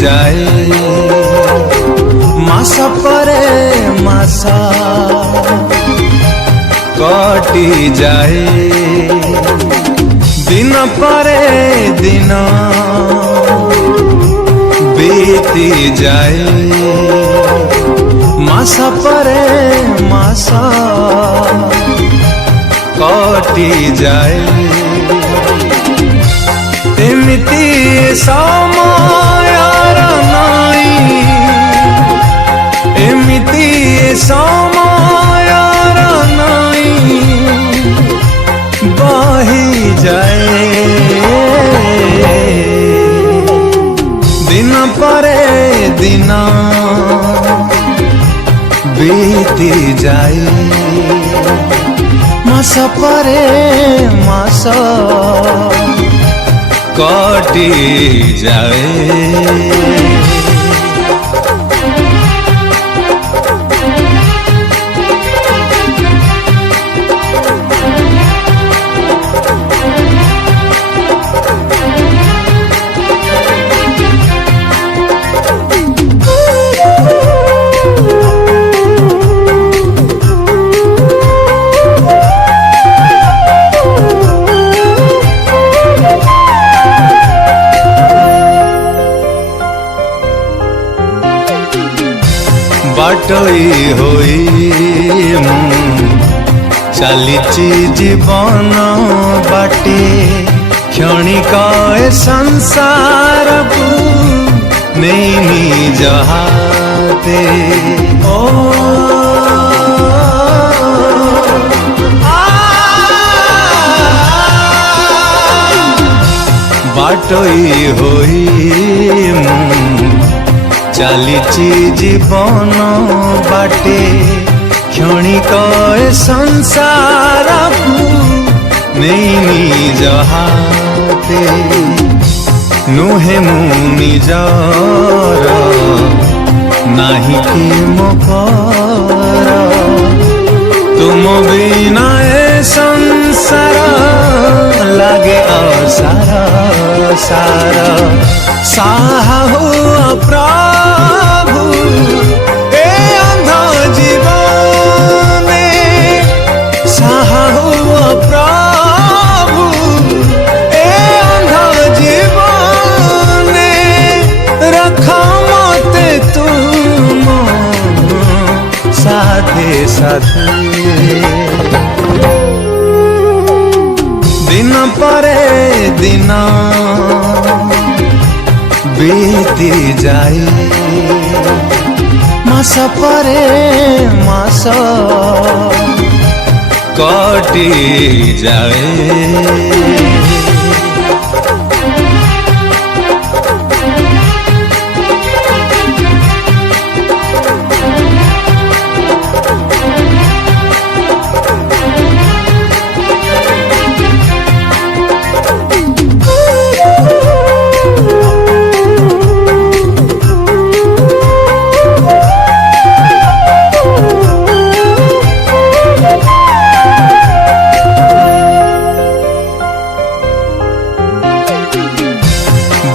जाए मास परे मास कटी जाए दिन परे दिन बीती जाए मास परे मास कटी जाए एमिति समय नाई एमिति समय नाई बही जाए दिन परे दिन बीती जाए मास परे मास कटी जाए बाटई होई चलीची जीवन बाटे क्षणिक संसार को नहीं निज हाथे ओ बाटई होई चलीची जीवन बाटे क्षणिक संसार नहीं निज हाथे नुहे मु निजर नाही कि मोकर तुम बिना ए संसार लागे असार सार साहा हुआ प्रभु ए अंध जीवन साहा हुआ प्रभु ए अंध जीवन रख मते तुम साथे साथे दिन परे दिन बीती जाए मास परे मास कटी जाए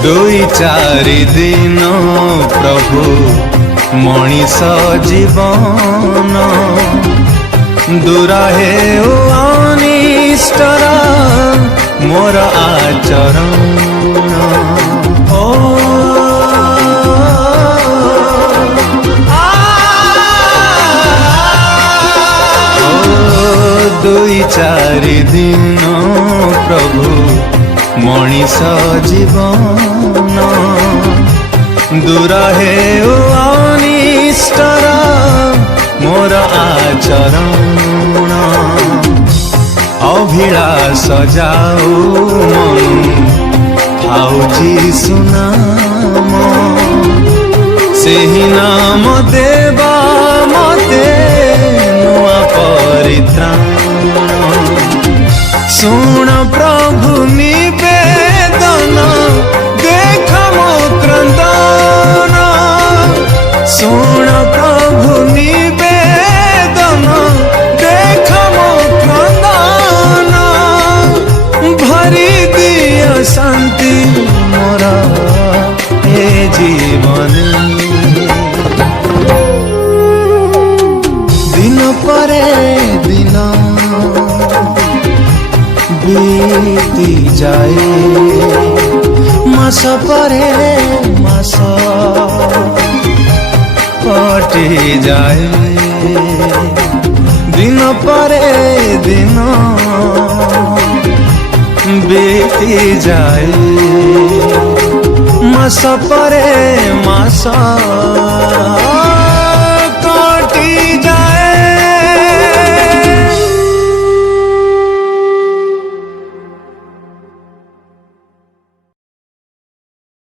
दुई चारि दिन प्रभु मनीष जीवन दूर हे अनिष्टर मोर आचरण ओ दुई चारि दिन प्रभु मनीष जीवन दूर हे अनिष्टर मोर आचरण अभिलाष जाऊ मन खाऊची सुनाम सेही नाम देवा मते नुआ परित्राण सुन प्रभु निवेदन देख मो क्रंदन सुन प्रभु निवेदन देख मो क्रंदन भरी दिया शांति मोरा हे जी जीवनी दिन परे दिन बीती जाए मास परे मास कटी जाए दिन परे दिन बीती जाए मास परे मास